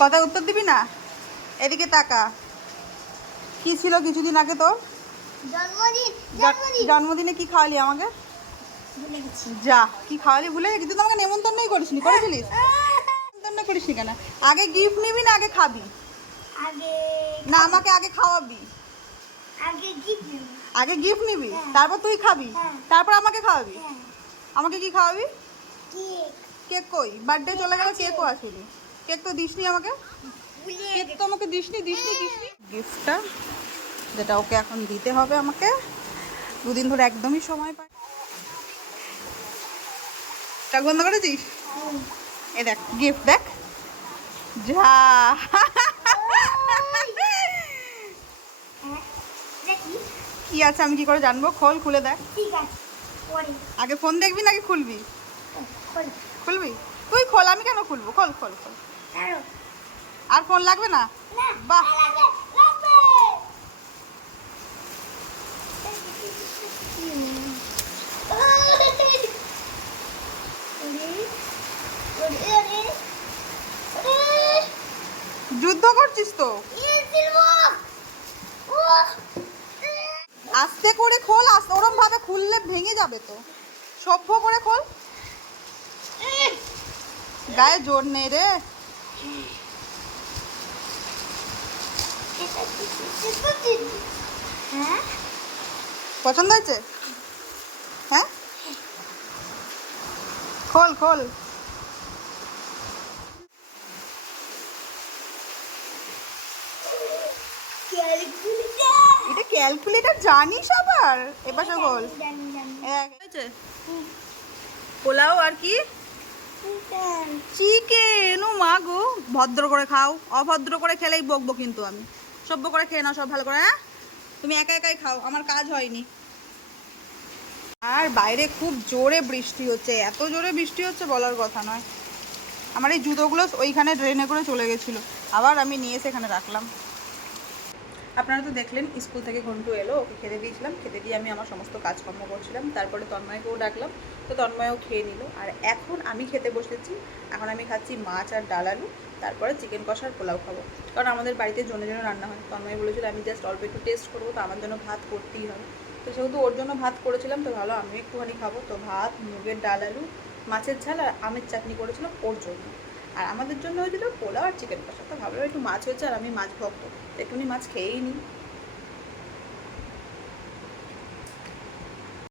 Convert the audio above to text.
কথা উত্তর দিবি না? এদিকে তাকা। কি ছিল কিছুদিন আগে তো জন্মদিন কি খাওয়ালি আমাকে? যা কি খাওয়ালি ভুলে গেছি। তুই আমাকে নেমন্তন্নই করিসনি করেছিলিস? নেমন্তন্ন করিসনি কেন? আগে গিফট নিবি না আগে খাবি? না আমাকে আগে খাওয়াবি। আগে গিফট নিবি? হ্যাঁ। তারপর তুই খাবি? হ্যাঁ। তারপর আমাকে খাওয়াবি? হ্যাঁ। আমাকে কি খাওয়াবি? কেক কই? বার্থডে চলে গেল কেকও আসেনি। কেক তো দিসনি আমাকে? কেক তো আমাকে দিসনি দিসনি দিসনি। গিফটটা যেটা ওকে এখন দিতে হবে আমাকে। দুদিন ধরে একদমই সময় পাই চোখ বন্ধ করেছিস। এ দেখ গিফট দেখ। যা। কি আছে আমি কি করে জানব? খোল খুলে দেখ। আগে ফোন দেখবি নাকি খুলবি? খোল খুলবি? তুই খোল আমি কেন খুলবো? খোল খোল খোল। আর ফোন লাগবে না? বাহ। যুদ্ধ করছিস তো? আস্তে করে খোল আস্তে ওরম ভাবে খুললে ভেঙে যাবে তো। সভ্য করে খোল। গায়ে জোর নেই রে। হ্যাঁ? পছন্দ হয়েছে? হ্যাঁ? খোল খোল। এটা ক্যালকুলেটর জানিস আবার? এপাশে খোল। পোলাও আর কি? চিকেন ও মা গো। ভদ্র করে খাও। অভদ্র করে খেলেই বকবো কিন্তু আমি। সভ্য করে খেয়ে নাও, সব ভালো করে হ্যাঁ? তুমি একা একাই খাও, আমার কাজ হয়নি। আর বাইরে খুব জোরে বৃষ্টি হচ্ছে। এত জোরে বৃষ্টি হচ্ছে বলার কথা নয়। আমার এই জুতোগুলো ওইখানে ড্রেনে করে চলে গেছিল। আবার আমি নিয়ে এসে এখানে রাখলাম। আপনারা তো দেখলেন, স্কুল থেকে ঘন্টু এলো, ওকে খেতে দিয়েছিলাম। খেতে দিয়ে আমি আমার সমস্ত কাজকর্ম করছিলাম। তারপরে তন্ময়কেও ডাকলাম। তো তন্ময়ও খেয়ে নিল। আর এখন আমি খেতে বসেছি। এখন আমি খাচ্ছি মাছ আর ডাল আলু। তারপরে চিকেন কষার পোলাও খাব। কারণ আমাদের বাড়িতে জনে জনে রান্না হয়। তন্ময় বলেছিল, আমি জাস্ট অল্প একটু টেস্ট করব, তো আমার জন্য ভাত করতেই হবে। তো সেহেতু ওর জন্য ভাত করেছিলাম, তো ভালো আমি একটুখানি খাব। তো ভাত, মুগের ডাল আলু, মাছের ঝাল আর আমের চাটনি করেছিলাম ওর জন্য। আর আমাদের জন্য হয়েছিল পোলাও আর চিকেন কষা। তো ভাবলাম একটু মাছ হয়েছে আর আমি মাছ ভক্ত। একটুখানি মাছ খেয়েই নিই।